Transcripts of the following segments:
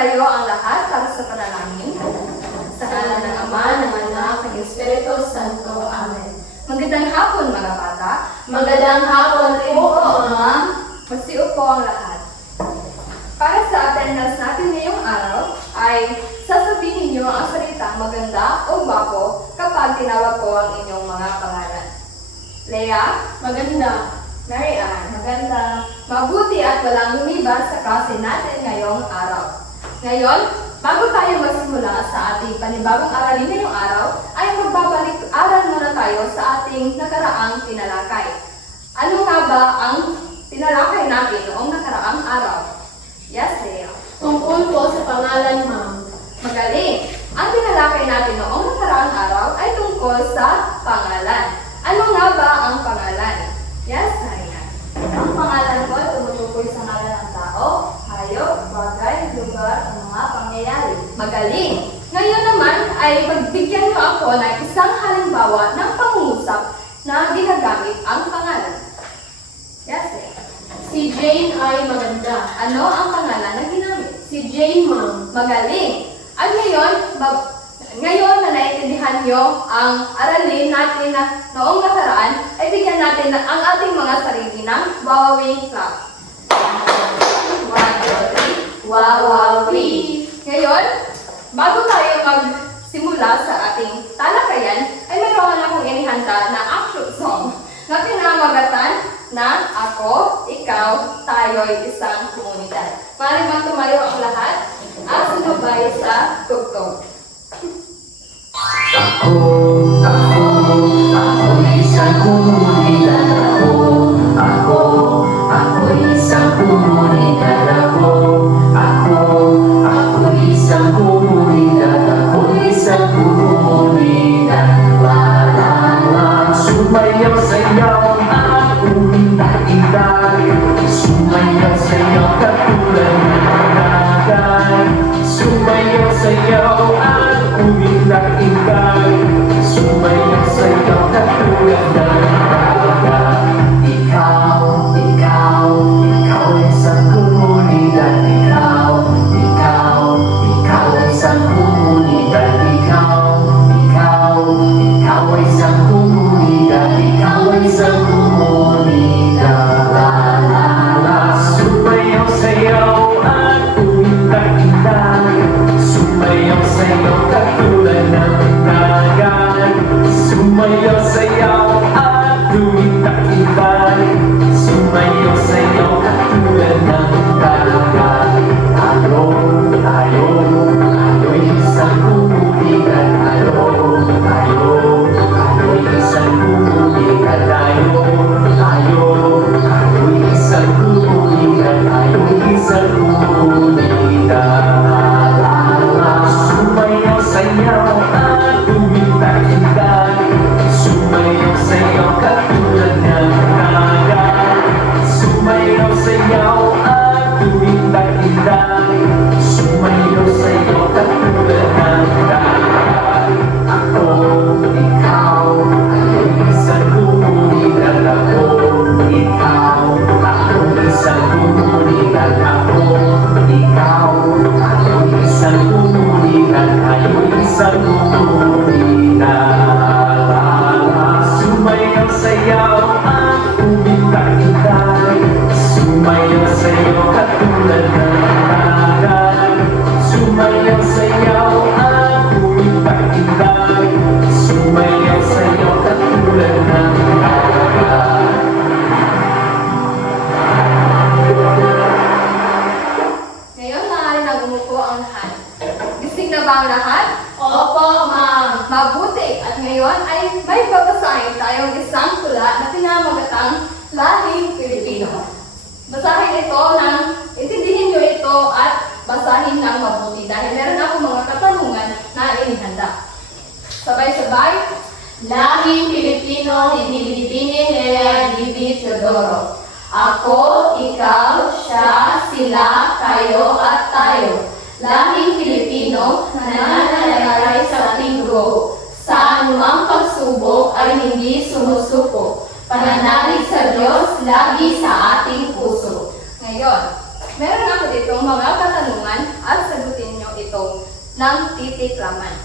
Magtayo ang lahat para sa panalangin. Sa ngalan ng Ama, ng Anak, ng Espiritu Santo. Amen. Magandang hapon mga bata. Magandang hapon po, Ma'am. Masiupo ang lahat. Para sa attendance natin ngayong araw, ay sasabihin niyo ang salitang maganda o gwapo kapag tinawag ko ang inyong mga pangalan. Lea, Maganda. Mary Ann, maganda. Mabuti at walang lumibat sa klase natin ngayong araw. Ngayon, bago tayo magsimula sa ating panibagong aralin ngayong araw, ay magbabalik-aral muna tayo sa ating nakaraang tinalakay. Ano nga ba ang tinalakay natin noong nakaraang araw? Yes, Lea. Tungkol po sa pangalan, Ma'am. Magaling! Ang tinalakay natin noong nakaraang araw ay tungkol sa pangalan. Ano nga ba ang pangalan? Yes, Narina. Ang pangalan ko ay tumutukoy sa ngalan ng tao, hayop, bagay, lugar, at mga pangyayari. Magaling! Ngayon naman ay magbigyan niyo ako ng isang halimbawa ng pangungusap na ginagamit ang pangalan. Yes, Lea. Si Jane ay maganda. Ano ang pangalan na ginamit? Si Jane, Ma'am. Magaling! At ngayon na naiintindihan nyo ang aralin natin na noong nakaraan, ay bigyan natin ang ating mga sarili ng wawawing clap. 1, 2, 3, wawawi! Ngayon, bago tayo magsimula sa ating talakayan, ay mayroon akong inihanda na action song na pinamagatan na ako, ikaw, tayo'y isang komunidad. Maaari bang tumayo ang lahat at sumabay sa tugtog. Ako isang komunidad ako isang komunidad ako isang komunidad Lalang sumayaw sayaw at umindak-indak sumayaw sayaw katulad ng panagay sumayaw sayaw at umindak-indak sumayaw sayaw katulad ng panagay ikaw isang komunidad ikaw isang komunidad ikaw ay isang komunidad sumayaw sayaw at umindak-indak sumayaw sayaw katulad ng dagat sumayaw sayaw at umindak-indak sumayaw sayaw katulad ng dagat tayo'y isang komunidad tayo'y isang komunidad tayo'y isang komunidad sumayaw sayaw at umindak-indak sumayaw sayaw katulad ng dagat sumayaw sayaw at umindak-indak sumayaw sayaw katulad ng dagat ikaw ay isang komunidad ako isang komunidad ikaw ay isang komunidad isang komunidad sumayaw sayaw at umindak-indak sumayaw sayaw katulad ng dagat sumayaw sayaw at umindak-indak sumayaw sayaw katulad ng dagat Ngayon, maaari na umupo ang lahat. Gising na ba ang lahat? Opo, Ma'am. Mabuti! At ngayon ay may babasahin tayong isang tula na pinamagatang Lahing Pilipino. Basahin ito intindihin nyo ito at basahin ng mabuti dahil meron akong mga katanungan na inihanda. Sabay-sabay. Lahing Pilipino, Ibibini Lea Divi Teodoro. Ako, ikaw, siya, sila, kayo, at tayo. Lahing Pilipino, nananalayay sa ating dugo. Sa anumang pagsubok ay hindi sumusuko. Pananalig sa Diyos lagi sa ating puso. Ngayon, meron ako dito itong mga katanungan at sagutin nyo ito ng titiklaman.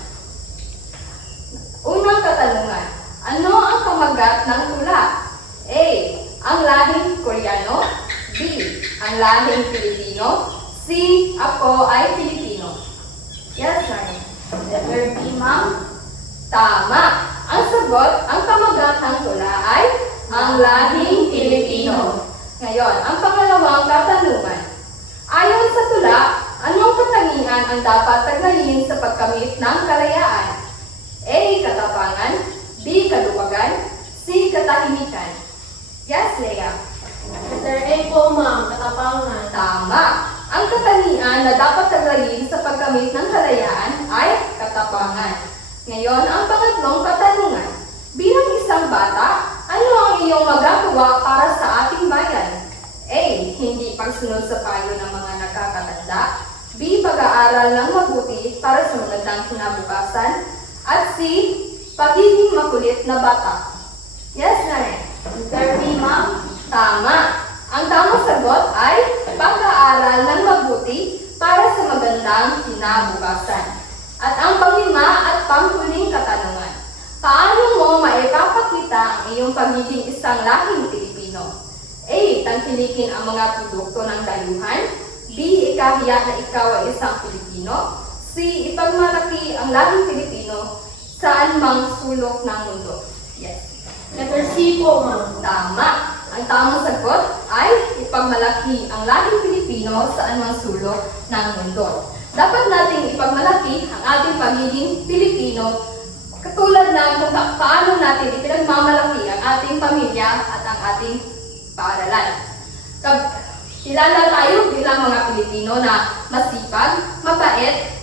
Unang katanungan, ano ang pamagat ng tula? A. Ang lahing Koreano. B. Ang lahing Pilipino. C. Ako ay Pilipino. Yes, Ryan. Letter B, ma'am. Tama. Ang sagot, ang pamagat ng tula ay ang lahing Pilipino. Ngayon, ang pangalawang katanungan. Ayon sa tula, anong katangian ang dapat taglayin sa pagkamit ng kalayaan? A. Katapangan. B. Kaluwagan. C. Katahimikan. Yes, Leah. Letter A po, ma'am. Katapangan. Tama. Ang katangian na dapat taglayin sa pagkamit ng kalayaan ay katapangan. Ngayon, ang pangatlong katanungan. Bilang isang bata, ano ang iyong magagawa para sa ating bayan? A. Hindi pagsunod sa payo ng mga nakakatanda. B. Pag-aaral ng mabuti para sa magandang kinabukasan. At C. Pagiging makulit na bata. Yes, Naren. Letter B, ma'am. Tama. Ang tamang sagot ay pag-aaral ng mabuti para sa magandang kinabukasan. At ang panglima at panghuling katanungan. Paano mo maipapakita ang iyong pagiging isang lahing Pilipino? A. Tangkilikin ang mga produkto ng dayuhan. B. Ikahiya na ikaw ay isang Pilipino. C. Ipagmalaki ang lahing Pilipino saan mang sulok ng mundo. Yes. Letter C po, ma'am. Tama. Ang tamang sagot ay ipagmalaki ang lahing Pilipino saan mang sulok ng mundo. Dapat nating ipagmalaki ang ating pagiging Pilipino katulad ng kung paano natin ipinagmamalaki ang ating pamilya at ang ating paaralan. Kilala tayo bilang mga Pilipino na masipag, mabait,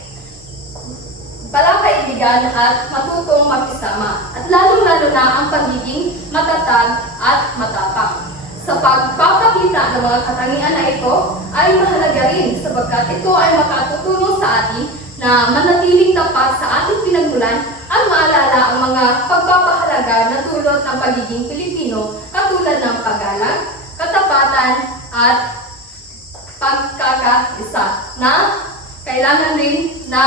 palakaibigan at matutong makisama at lalong-lalo na ang pagiging matatag at matapang. Sa pagpapakita ng mga katangian na ito ay mahalaga rin sapagkat ito ay makatutulong sa atin na manatiling tapat sa ating pinagmulan at maalala ang mga pagpapahalaga na dulot ng pagiging Pilipino katulad ng paggalang, katapatan at pagkakaisa na kailangan din na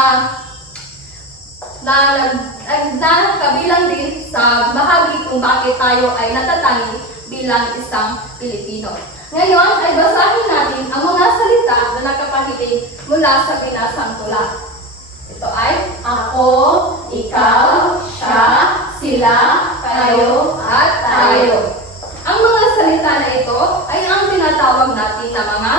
kabilang din sa bahagi kung bakit tayo ay natatangi bilang isang Pilipino. Ngayon ay basahin natin ang mga salita na nakapahilig mula sa binasang tula. Ito ay Ako, ikaw, siya, sila, kayo, at tayo. Ang mga salita na ito ay ang tinatawag natin na mga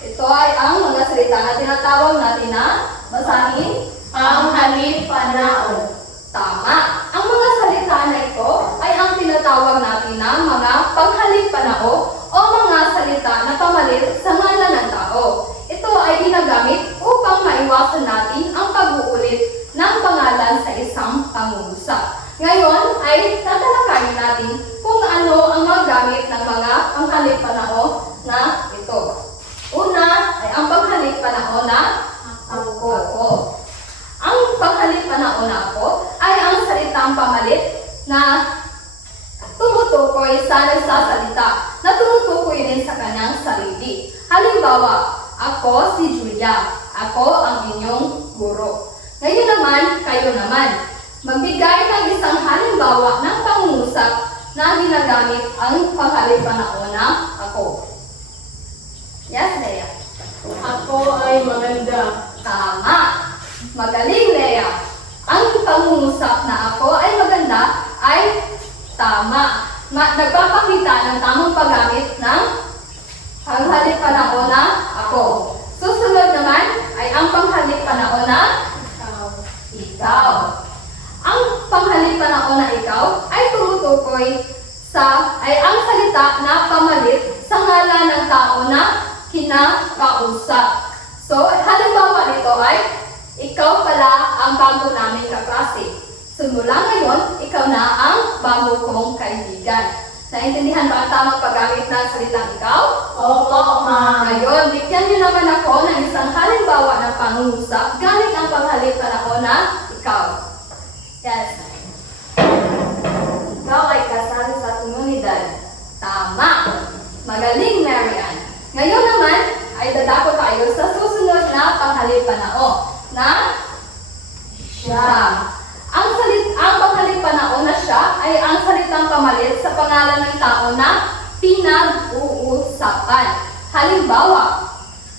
Ito ay ang mga salita na tinatawag natin na basahin. panghalip panao. Tama. Ang mga salita na ito ay ang tinatawag natin na mga panghalip panao o mga salita na pamalit sa ngalan ng tao. Ito ay ginagamit upang maiwasan natin ang pag-uulit ng pangalan sa isang pangungusap. Ngayon ay tatalakayin natin kung ano ang mga gamit ng mga panghalip panao na ito. Una ay ang panghalip panao na ako. Ang panghalip panao na ako ay ang salitang pamalit na tumutukoy sa nagsasalita, na tumutukoy din sa kanyang sarili. Halimbawa, ako si Julia, ako ang inyong guro. Ngayon naman, kayo naman. Magbigay ng isang halimbawa ng pangungusap na ginagamit ang panghalip panao na ako. Yes, Leia? Ako ay maganda. Tama. Magaling, Leia. Ang pangungusap na ako ay maganda ay tama. Nagpapakita ng tamang paggamit ng panghalip panao na ako. Susunod naman ay ang panghalip panao na ikaw. Ang panghalip panao na ikaw ay tumutukoy ay ang salita na pamalit sa ngalan ng tao na kinakausap. So, halimbawa nito ay ikaw pala ang bago naming kaklase. So, mula ngayon, ikaw na ang bago kong kaibigan. Naintindihan ba ang tamang paggamit ng salitang ikaw? Opo, ma'am. Ngayon, bigyan niyo naman ako ng isang halimbawa ng pangungusap gamit ang panghalip panao na ikaw. Yes. Ikaw ay kasal sa pangalan ng tao na pinag-uusapan. Halimbawa,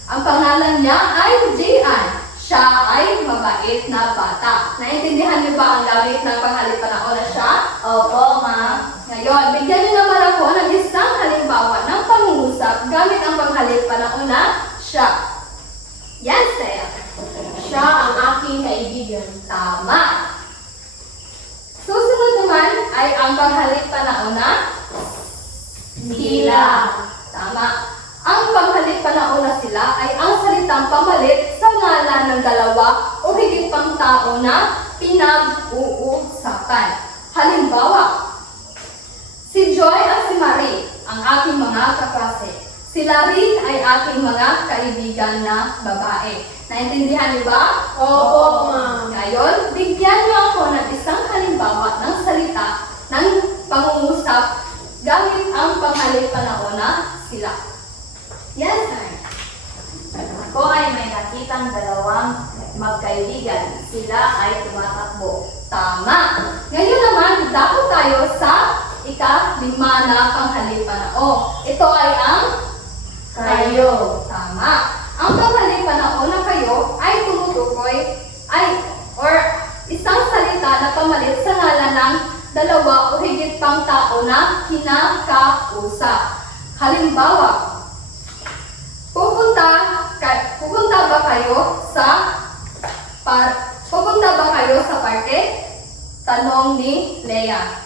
ang pangalan niya ay Jian. Siya ay mabait na bata. Naintindihan niyo ba ang gamit ng panghalip panahon na siya? Opo, ma'am. Ngayon, bigyan niyo naman ako ng isang halimbawa ng pangungusap gamit ang panghalip panahon na siya. Yan, Saya. Siya ang aking kaibigan. Tama. Susunod naman ay ang panghalip panahon na Sila. Tama. Ang panghalip panahon na sila ay ang salitang pamalit sa ngalan ng dalawa o higit pang tao na pinag-uusapan. Halimbawa, si Joy at si Marie, ang aking mga kaklase. Sila rin ay aking mga kaibigan na babae. Naintindihan niyo ba? Opo, ma'am. Ngayon, bigyan niyo ako ng isang halimbawa ng salita ng pangungusap gamit ang panghalip panahon na sila. Yes, sir. Ako ay may nakitang dalawang magkaibigan. Sila ay tumatakbo. Tama. Ngayon naman, dako tayo sa ika-5 na panghalip panahon. Ito ay ang Kayo. tama. Ang panghalip panahon na kayo ay tumutukoy or isang salita na pamalit sa ngalan ng dalawa o higit pang tao na kinakausap. Halimbawa, pupunta ba kayo sa parke? Tanong ni Leia.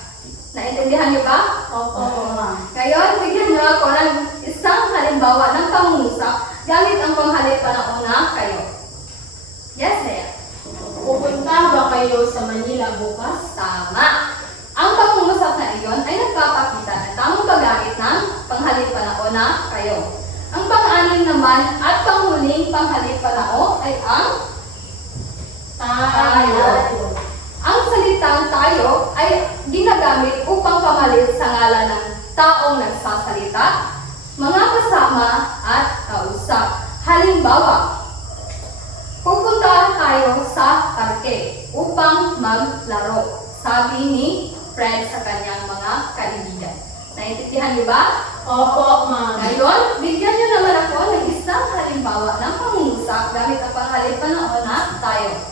Naintindihan niyo ba? Opo, ma'am. Ngayon, bigyan niyo ako ng isang halimbawa ng pangungusap gamit ang panghalip panahon na kayo. Yes, Leia. Pupunta ba kayo sa Manila bukas? Tama. Ang pangungusap na iyon ay nagpapakita ng tamang paggamit ng panghalip panahon na kayo. Ang pang-anim naman at panghuling panghalip panahon ay ang Tayo. Ang salitang tayo ay ginagamit upang pamalit sa ngalan ng taong nagsasalita, mga kasama at kausap. Halimbawa, pupunta tayo sa parke upang maglaro, sabi ni Fred sa kanyang mga kaibigan. Naintindihan niyo ba? Opo, ma'am. Ngayon, bigyan niyo naman ako ng isang halimbawa ng pangungusap gamit ang panghalip panahon na tayo.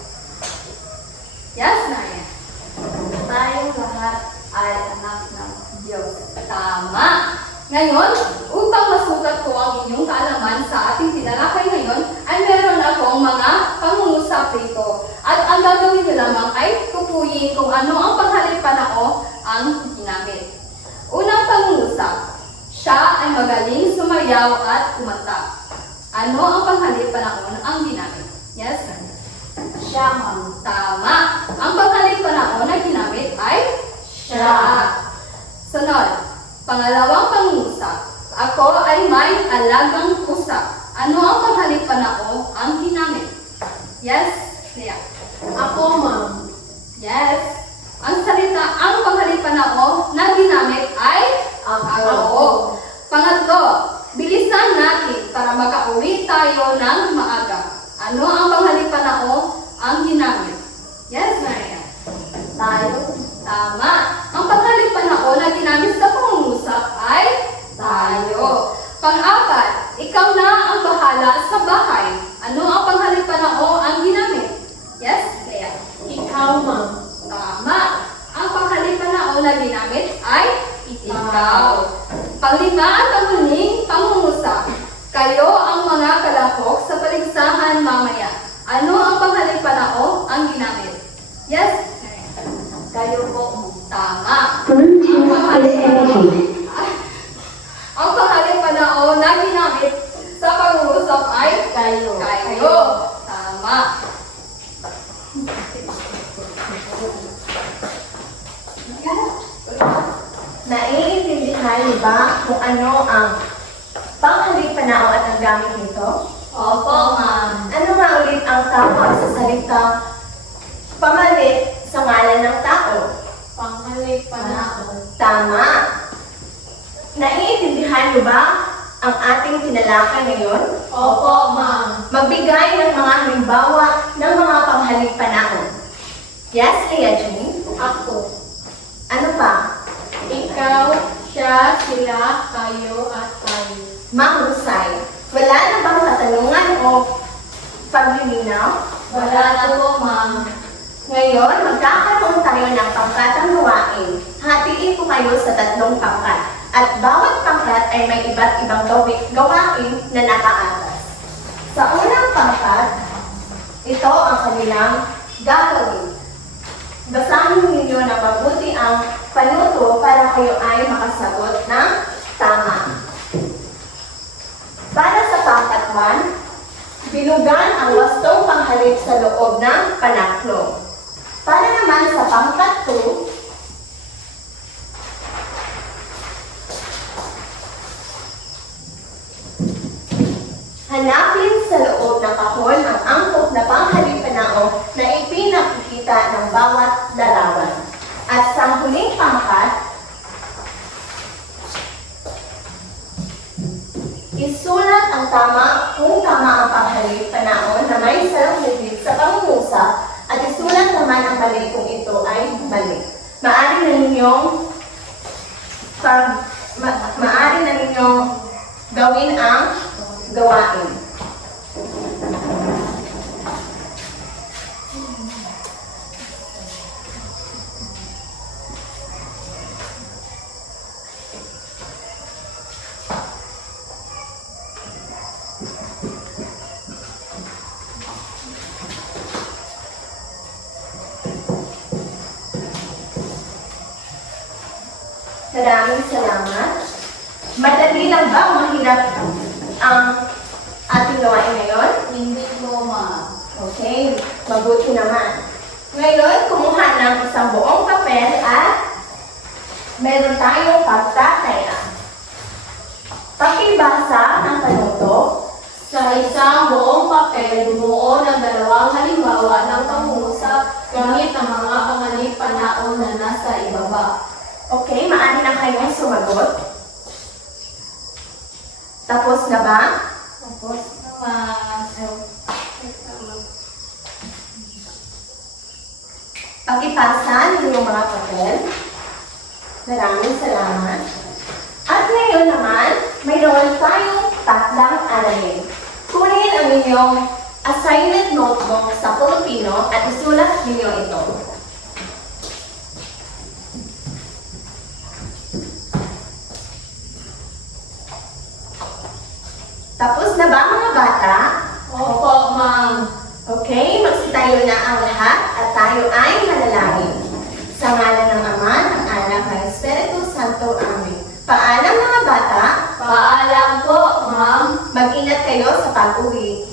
Yes, Naya. Tayong lahat ay anak ng Diyos. Tama. Ngayon, upang masukat ko ang inyong kaalaman sa ating tinalakay ngayon, ay meron akong mga pangungusap rito. At ang gagawin nyo lamang ay tukuyin kung ano ang panghalip panahon ang ginamit. Unang pangungusap, siya ay magaling sumayaw at kumanta. Ano ang panghalip panahon ang ginamit? Yes, Naya. Siya, ma'am. Tama. Ang panghalip panahon na ginamit ay siya. Sunod, pangalawang pangungusap. Ako ay may alagang pusa. Ano ang panghalip panahon ang ginamit? Yes, Leah. Ako, ma'am. Yes. Ang panghalip panahon na ginamit ay ako. Pangatlo, bilisan natin para makauwi tayo ng maaga. Ano ang panghalip panahon ang ginamit? Yes, Maria. Tayo. Tama. Ang panghalip panahon na ginamit sa pangungusap ay tayo. Pang-apat, ikaw na ang bahala sa bahay. Ano ang panghalip panahon ang ginamit? Yes, Leia. Ikaw, ma'am. Tama. Ang panghalip panahon na ginamit ay ikaw. Panglima at panghuling pangungusap. Kayo ang mga kalahok sa paligsahan mamaya. Ano ang panghalip panahon ang ginamit? Yes? Kayo po. Tama. Bluetooth disconnected. Ang panghalip panahon na ginamit sa pangungusap ay Kayo. kayo. Tama. Naiintindihan niyo ba kung ano ang panghalip panahon at ang gamit nito? Opo, ma'am. Ano nga ulit ang tawag sa salitang pamalit sa ngalan ng tao? Panghalip panahon. Tama. Naiintindihan niyo ba ang ating tinalakay ngayon? Opo, ma'am. Magbigay ng mga halimbawa ng mga panghalip panahon. Yes, Leah Jean? Ako. Ano pa? Ikaw. ikaw, siya, sila, kayo, at tayo. Mahusay. Wala na bang katanungan o paglilinaw? Wala na po, ma'am. Ngayon, magkakaroon tayo ng pangkatang gawain. Hatiin ko kayo sa 3 pangkat. At bawat pangkat ay may iba't ibang gawain na nakaatas. Sa unang pangkat, ito ang kanilang gagawin. Basahin ninyo na mabuti ang panuto para kayo ay makasagot ng tama. Para sa pangkat 1, bilugan ang wastong panghalip sa loob ng panaklong. Para naman sa pangkat 2, hanapin sa loob ng kahon ang angkop na panghalip panaong na ipinakikita ng bawat larawan. At sa huling pangkat, isulat ang tama kung tama ang panghalip panaon na may salunggit sa pangungusap at isulat naman ang mali kung ito ay mali. Maaari na ninyong gawin ang gawain. Maraming salamat. Madali lang ba o mahirap ang ating gawain ngayon? Hindi po, ma'am. Okay, mabuti naman. Ngayon, kumuha ng isang buong papel at meron tayong pagtataya. Pakibasa ng panuto. Sa isang buong papel, bumuo ng 2 halimbawa ng pangungusap gamit ang mga pangalip panaon na nasa ibaba. Okay, maaari na kayong sumagot. Tapos na ba? Tapos naman, Pakipasa yung mga papel. Maraming salamat. At ngayon naman, mayroon tayong 3 aralin. Kunin ang inyong assignment notebook sa Filipino at isulat ninyo ito. Tapos na ba mga bata? Opo, ma'am. Okay, magsitayo na ang lahat at tayo ay manalangin. Sa ngalan ng Ama, ng Anak, ng Espiritu Santo. Amen. Paalam mga bata, Paalam po, ma'am. mag-ingat kayo sa pag-uwi.